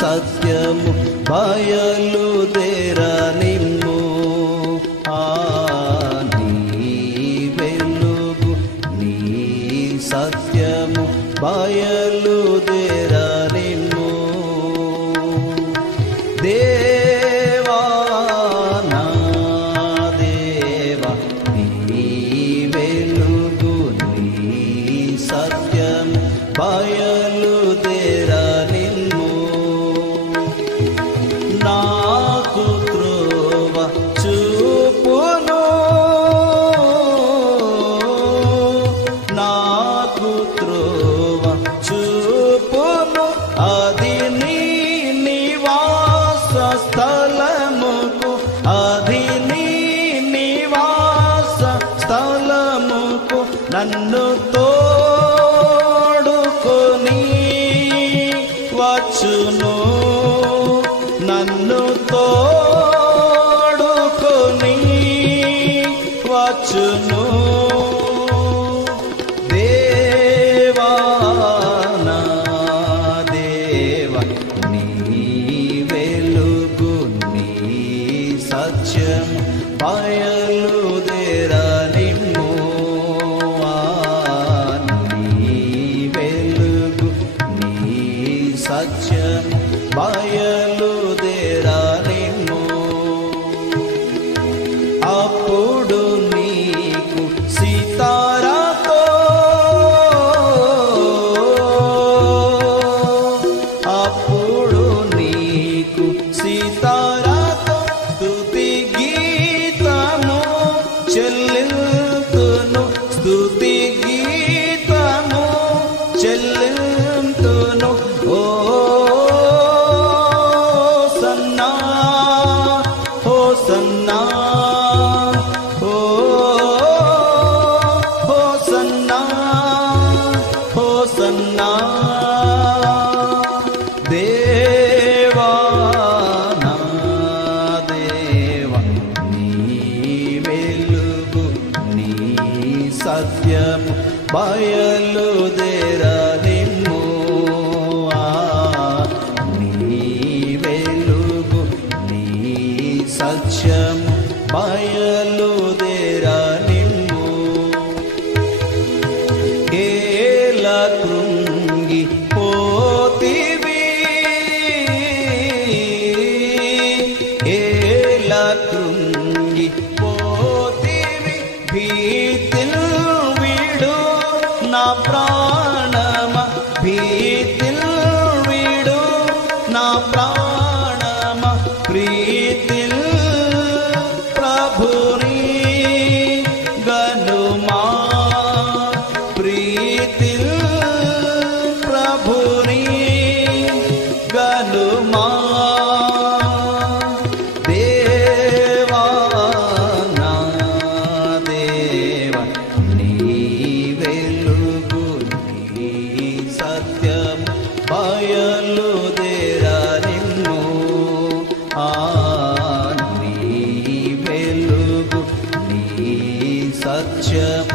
సత్యము బయలుదేర నిమ్ము ఆ నీ వెలుగు నీ సత్యము బయలు నన్ను తోడుకొని వచ్చును. నన్ను తోడుకొని వచ్చును. దేవా సత్యం బయలుదేర సత్యం బయలుదేర నిమ్ము అప్పుడు నీకు సీతారాతో అప్పుడు నీకు సీతారాతో స్తుతి గీతము చెల్లింతును. స్తుతి గీతము చెల్లింతును సత్యము బయలుదేర నిమ్ము నీ వెలుగు నీ సత్యము బయలుదేర నిమ్ము ఏల కృంగి పోతివి ఏల కృంగి పోతివి నా ప్రాణమ? భీతిల్ వీడు నా ప్రాణ నీ వెలుగు నీ సత్యం.